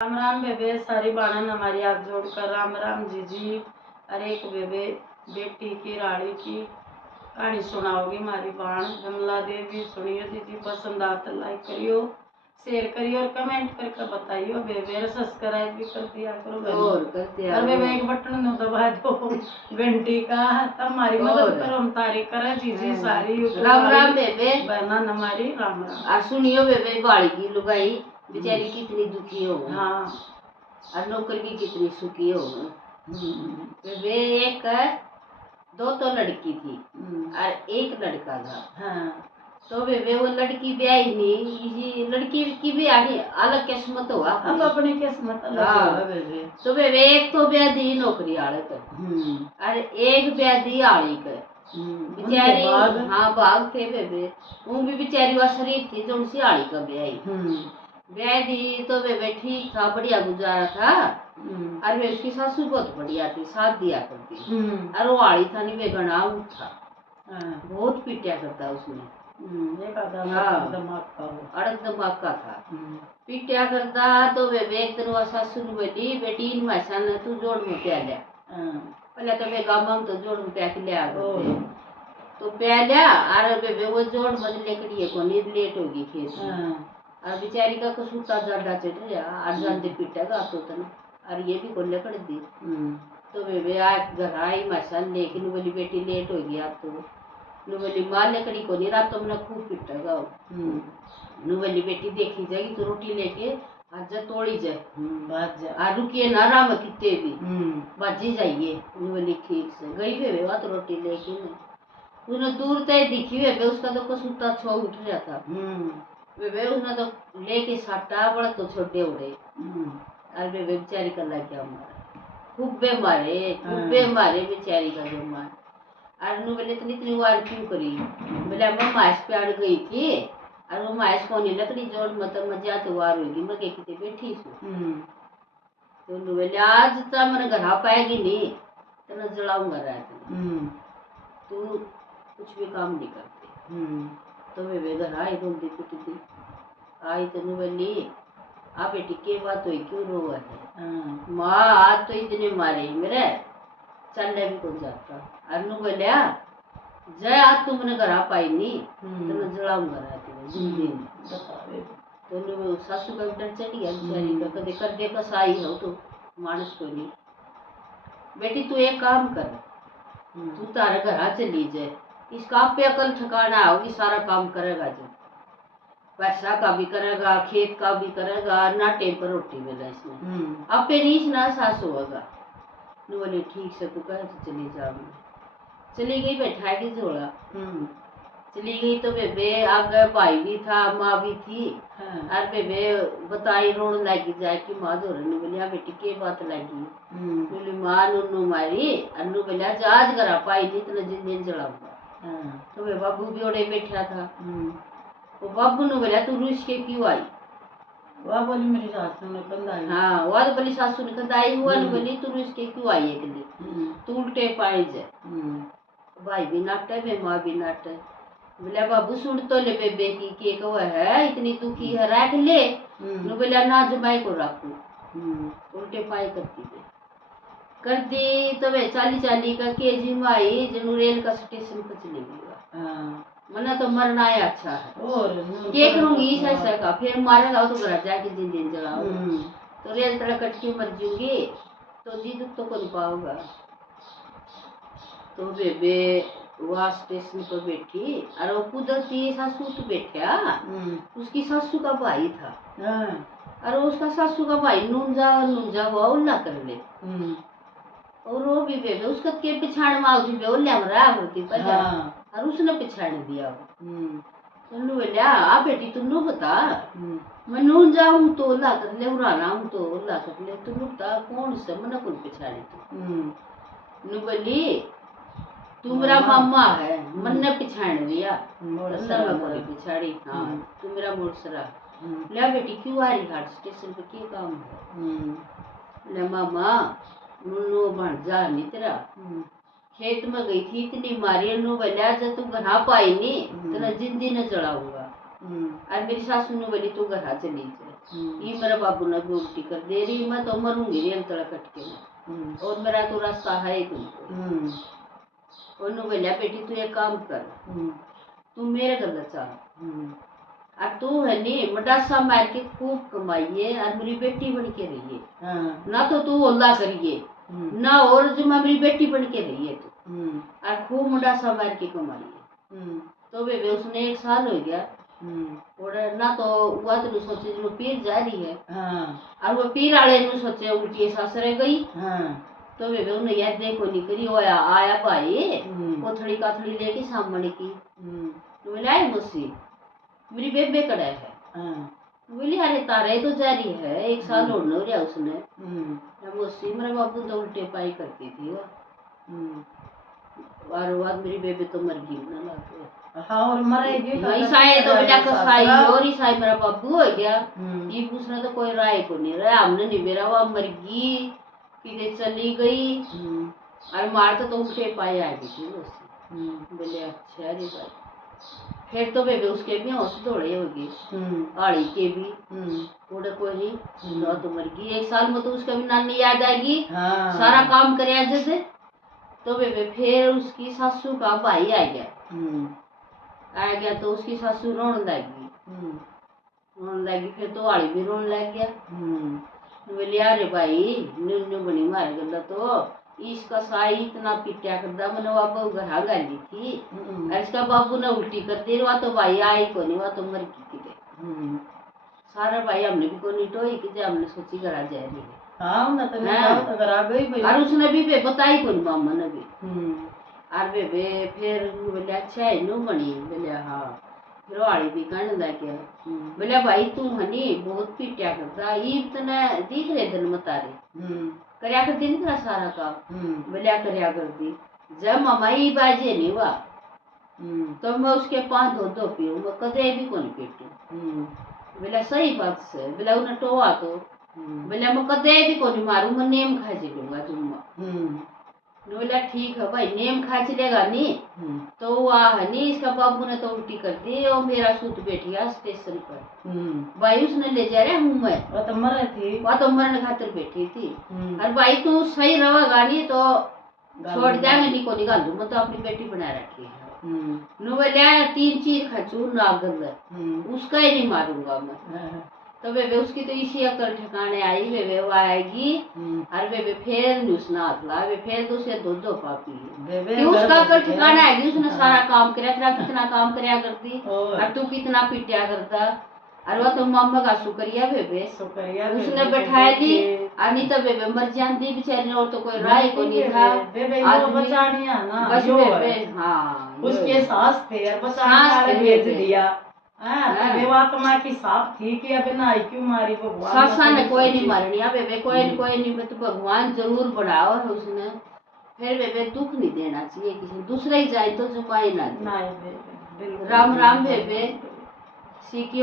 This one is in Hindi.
राम राम बेबे, सारी बाणन हमारी हाथ जोड़कर राम राम जी। अरे एक बेबे बेटी की रानी की कहानी सुनाओगी हमारी बाण कमला देवी। सुनियो दीदी, पसंद आता तो लाइक करियो, शेयर करियो और कमेंट करके बताइयो बेबे। सब्सक्राइब भी कर दिया करो और कर दिया। और बेबे एक बटन नो दबा दो घंटी का, हमारी मदद करो, हम तारीफ करें जी सारी। राम राम बेबे, बहना हमारी राम राम। और सुनियो बेबे, बाड़ी की लुगाई बेचारी कितनी दुखी हो। हाँ, और नौकर की कितनी सुखी हो। बेबे एक दो तो लड़की थी और एक लड़का था। हाँ। तो बेबे वो लड़की ब्याही नहीं, लड़की की भी आगे अलग किस्मत हुआ। अब अपनी किस्मत अलग है बेबे। तो बेबे एक तो ब्याह दी नौकरी आले कर और एक ब्याह दी आली कर। बेचारी हाँ भाग थे बेबे, वो भी बेचारी वह शरीफ थी तो उनसे आली का ब्याही ब्याह दी। तो बेबे ठीक था, बढ़िया गुजारा था। और वे उसकी सासू बहुत बढ़िया थी, साथ दिया करती। और वो आली था नहीं, वे घना उठा, बहुत पीटा करता उसने। अड़क दिमाग का था, पीटा करता। तो वे एक दिन वह सासू ने बोली, बेटी इन मासा ने तू जोड़ में प्या लिया। पहले तो वे गाँव में तो जोड़ में प्या के लिया तो प्या लिया। और बेबे वो जोड़ बदले करिए को नींद लेट होगी खेत और बेचारी का कसूता ज्यादा चढ़ गया और जानते पीटेगा तो और ये भी कोल्ले कर दी। तो बेबे आज घर आई मासा लेकिन बोली बेटी लेट हो गया तो बोली माँ लकड़ी को नहीं रात तो मैंने खूब पिटेगा। बोली बेटी देखी जाएगी तो रोटी लेके आज तोड़ी जाए रुकिए ना राम कितने भी बाजी जाइए। बोली ठीक से गई वे बात रोटी लेके उन्हें दूर तय दिखी वे उसका तो कसूता छो उठ रहा था। वे उसने तो लेके साटा बड़ा तो छोटे उड़े और वे बेचारी कर लग गया खूबे मारे बेचारी का जो मार। और बोले इतनी वार क्यों करी। बोले मैं माइस पे अड़ गई थी और वो माइस को नहीं लकड़ी जोड़ मतलब मजा तो वार होगी मैं कितने बैठी तो बोले आज तो मैंने घर पाएगी नहीं तो मैं जलाऊंगा रात तू कुछ भी काम नहीं करते। तो वे घर आई रोती पिटती आई तो बोली आप बेटी के बात हुई क्यों रो है माँ आज तो इतने मारे मेरे चलने भी कौन जाता। अनु बोलिया जय आज तू मैंने घर पाई नहीं तो मैं जलाऊंगा तो सासू का डर चढ़ गया बेचारी का कदे कर दे कसाई हो तो मानस को नहीं। बेटी तू एक काम कर, तू तारे घर चली जाए, इसका आप पे अकल ठिकाना होगी, सारा काम करेगा जो पैसा का भी करेगा खेत का भी करेगा ना टेम्पर रोटी मिला इसमें आपे रीच ना सास होगा। बोले ठीक से तू कह चली जाऊंगी। चली गई बैठा की झोला चली गई तो बेबे आगे भाई भी था माँ भी थी और बेबे बताई रोड लगी जाए कि माँ धोरने बोलिया बेटी के बात लगी। बोली माँ नुनू मारी अन्नू बोलिया आज घर पाई नहीं इतना जिन चलाऊंगा। तो वे बाबू भी ओड़े बैठा था। वो बाबू ने बोलिया तू रूस के क्यों आई। वह बोली मेरी सासू ने कंधाई। हाँ वह तो बोली सासू ने कंधाई हुआ ने बोली तू रूस के क्यों आई एक दिन तू उल्टे पाई जाए। भाई भी नाटे वे माँ भी नाटे। बोला बाबू सुन तो ले बेबे की के को है इतनी दुखी है रख ले। बोला ना जमाई को रखू उल्टे पाई करती थी कर दी। तो वे चाली चाली का केजी में आई जनु रेल का स्टेशन पर चली गई। मना तो मरना है अच्छा है और के करूंगी ऐसा का फिर मारेगा तो घर जाके जिन दिन जलाओ तो रेल तड़क कटके मर जूंगी तो जी दुख तो कौन पाऊंगा। तो बेबे वहाँ स्टेशन पर बैठी और वो कुदरती सासू तो बैठा उसकी सासू का भाई था और उसका सासू का भाई नूंजा हुआ उल्ला कर ले और वो भी बेबे उसका के पिछाड़ में आउथी उल्ला होती पर और उसने पिछाड़ दिया वो बोलिया आ बेटी तुम बता मैं नून जाऊँ तो उल्ला कर ले उड़ाना हूँ तो उल्ला कर ले तुम बता कौन से मन कौन पिछाड़ी तू बोली तू मेरा मामा है मन ने पिछाड़ दिया पिछाड़ी। हाँ तू मेरा मोरसरा ले बेटी क्यों आ रही घाट स्टेशन पे क्या काम है। ले मामा नुनू बन जा नहीं तेरा खेत में गई थी इतनी मारी नु बोलिया जब तू घर पाई नहीं तेरा जिंदगी न जलाऊंगा। और मेरी सासू ने बोली तू घर चली जाए ये मेरा बाबू ने भी उल्टी कर दे रही, मैं तो मरूंगी रेल तला कटके में, और मेरा तो रास्ता है ही तुमको। उन्होंने बोला बेटी तू एक काम कर, तू मेरे घर चल, और तू है नी मडासा मार के खूब कमाइए और मेरी बेटी बन के रहिए, ना तो तू ओला करिए ना, और जो मैं मेरी बेटी बन के रहिए तू, और खूब मडासा मार के कमाइए। तो बेबे उसने 1 साल हो गया, और ना तो हुआ तो सोचे जो पीर जा रही है, और वो पीर वाले ने सोचे उल्टी सासरे गई, तो बेबे उन्हें याद देखो नहीं करी, वो आया भाई कोथड़ी काथड़ी लेके सामने की, तो बोले आए मौसी मेरी बेबे कड़ा है, बोली अरे तारे तो जा रही है 1 साल और हो रहा उसने, मौसी मेरे बाबू तो उल्टे पाई करती थी वो, और बाद मेरी बेबे तो मर गई ना लाके, हाँ और मरेगी ईसाई तो बेटा कसाई और ईसाई मेरा बाबू हो गया, ये पूछना तो कोई राय को नहीं रहा, हमने नहीं मेरा वो मर गई किधर चली गई, और मार तो उल्टे पाए आ गई थी उससे, बोले अच्छा रे भाई, फिर तो बेबे उसके भी होश दौड़े होगी, आड़ी के भी थोड़े कोई नहीं, तो मर गई 1 साल में, तो उसका भी नानी याद आएगी, सारा काम करे जैसे, तो बेबे फिर उसकी सासू का भाई आ गया, तो उसकी सासू रोने लगी, फिर तो वाली भी रोने लग गया, बोले अरे भाई न्यू बनी मारे गला, तो इसका साई इतना पिटिया करदा मैंने बाबू घर गाली थी, और इसका बाबू ने उल्टी कर दी, वह तो भाई आई को नहीं, वह तो मर गई थी, सारा भाई हमने भी को नहीं टोई कि हमने सोची घर जा रही है, और उसने भी बताई को नहीं मामा ने भी, और बेबे फिर बोले अच्छा है नो बनी, बोले हाँ, फिर वाली भी कहने लग गया, बोले भाई तू हनी बहुत पिटिया करता, ये इतना दिख रहे दिन मतारे करया करती नहीं तेरा सारा काम, बोलिया करया करती, जब मामा ये बाजे नहीं हुआ तो मैं उसके 5 धो पीऊँ, मैं कदे भी कौन पीटू, बोला सही बात से, बोला उन्हें टोआ तो, बोला मैं कदे भी कौन मारू, मैं नेम खा चलूंगा जुम्मा, बोला ठीक है भाई नेम खा चलेगा नहीं, तो वह नहीं इसका बाबू ने तो उल्टी कर दी, और मेरा सूत बैठ गया स्टेशन पर, भाई उसने ले जा रहा हूँ मैं, वह तो मरने खातिर बैठी थी, और भाई तू सही रहेगा नहीं तो छोड़ दिया, मैं नहीं को निकालू, मैं तो अपनी बेटी बना रखी है, नो बोलिया 3 चीज खचू नागल, उसका ही नहीं मारूंगा मैं, तो बेबे उसकी तो इसी अकल ठिकाने आई, बेबे वो आएगी, और बेबे फिर न्यूसना हाथला, फिर तो उसे दो पापी कि उसका अकल ठिकाना आएगी, उसने सारा काम कराया, तेरा कितना काम कराया करती, और तू कितना पिटिया करता, और वह तो मामा का शुक्रिया बेबे उसने बैठा ली, और नहीं तो बेबे मर जाती बेचारी, और तो कोई राय को नहीं था, बस बेबे हाँ उसके सास थे और बचाने भेज दिया, आत्मा की साफ थी कि अब ना क्यों मारी भगवान, सासा ने कोई नहीं मारनी, बेबे कोई नहीं, मैं तो भगवान जरूर बढ़ाओ है उसने, फिर बेबे दुख नहीं देना चाहिए किसी दूसरे ही जाए तो जुमाई ना, राम राम बेबे सीखियो।